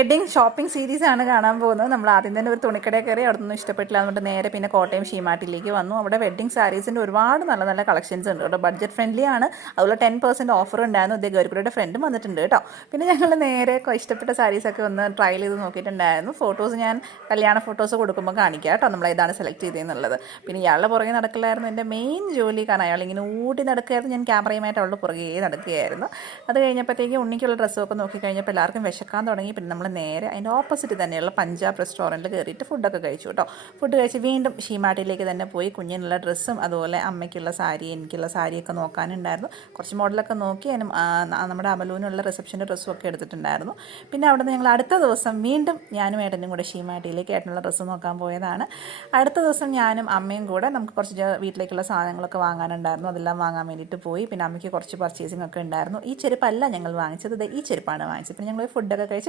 Wedding shopping series ആണ് കാണാൻ പോകുന്നത്. നമ്മൾ ആദ്യം തന്നെ ഒരു തുണിക്കടയിൽ കയറി, അവിടെ നിന്നും ഇഷ്ടപ്പെട്ടില്ല എന്നിട്ട് നേരെ പിന്നെ കോട്ടയം ഷീമാട്ടിലേക്ക് വന്നു. അവിടെ വെഡിങ് സാരീസിൻ്റെ ഒരുപാട് നല്ല നല്ല കളക്ഷൻസ് ഉണ്ട് കേട്ടോ. ബഡ്ജറ്റ് ഫ്രണ്ട്ലി ആണ്. അതുപോലെ 10% ഓഫർ ഉണ്ടായിരുന്നു. ഇതേ ഗൗരിക്കുട്ടിയുടെ ഫ്രണ്ടും വന്നിട്ടുണ്ട് കേട്ടോ. പിന്നെ ഞങ്ങൾ നേരെ ഇഷ്ടപ്പെട്ട സാരീസൊക്കെ ഒന്ന് ട്രയൽ ചെയ്ത് നോക്കിയിട്ടുണ്ടായിരുന്നു. ഫോട്ടോസ് ഞാൻ കല്യാണ ഫോട്ടോസ് കൊടുക്കുമ്പോൾ കാണിക്കാം കേട്ടോ, നമ്മൾ ഏതാണ് സെലക്ട് ചെയ്തതെന്നുള്ളത്. പിന്നെ ഇയാളുടെ പുറകെ നടക്കലായിരുന്നു എൻ്റെ മെയിൻ ജോലി. കാരണം അയാൾ ഇങ്ങനെ ഓടി നടക്കുകയായിരുന്നു, ഞാൻ ക്യാമറയുമായിട്ട് അവളുടെ പുറകെ നടക്കുകയായിരുന്നു. അത് കഴിഞ്ഞപ്പോഴത്തേക്ക് ഉണ്ണിക്കുള്ള ഡ്രസ്സൊക്കെ നോക്കിക്കഴിഞ്ഞപ്പോൾ എല്ലാവർക്കും വിശക്കാൻ തുടങ്ങി. പിന്നെ നമ്മൾ നേരെ അതിൻ്റെ ഓപ്പോസിറ്റ് തന്നെയുള്ള പഞ്ചാബ് റെസ്റ്റോറൻറ്റിൽ കയറിയിട്ട് ഫുഡൊക്കെ കഴിച്ചു കേട്ടോ. ഫുഡ് കഴിച്ച് വീണ്ടും ഷീമാട്ടിലേക്ക് തന്നെ പോയി കുഞ്ഞിനുള്ള ഡ്രസ്സും അതുപോലെ അമ്മയ്ക്കുള്ള സാരി, എനിക്കുള്ള സാരിയൊക്കെ നോക്കാനുണ്ടായിരുന്നു. കുറച്ച് മോഡലൊക്കെ നോക്കി. അതിനും നമ്മുടെ അമലൂനുള്ള റിസപ്ഷൻ്റെ ഡ്രസ്സും ഒക്കെ എടുത്തിട്ടുണ്ടായിരുന്നു. പിന്നെ അവിടെ നിന്ന് ഞങ്ങൾ അടുത്ത ദിവസം വീണ്ടും ഞാനും ഏട്ടനും കൂടെ ഷീമാട്ടിയിലേക്ക് ഏട്ടനുള്ള ഡ്രസ്സ് നോക്കാൻ പോയതാണ്. അടുത്ത ദിവസം ഞാനും അമ്മയും കൂടെ നമുക്ക് കുറച്ച് വീട്ടിലേക്കുള്ള സാധനങ്ങളൊക്കെ വാങ്ങാനുണ്ടായിരുന്നു. അതെല്ലാം വാങ്ങാൻ വേണ്ടിയിട്ട് പോയി. പിന്നെ അമ്മയ്ക്ക് കുറച്ച് പർച്ചേസിംഗ് ഒക്കെ ഉണ്ടായിരുന്നു. ഈ ചെരുപ്പല്ല ഞങ്ങൾ വാങ്ങിച്ചത്, ഈ ചെരുപ്പാണ് വാങ്ങിച്ചത്. പിന്നെ ഞങ്ങൾ ഫുഡൊക്കെ കഴിച്ച്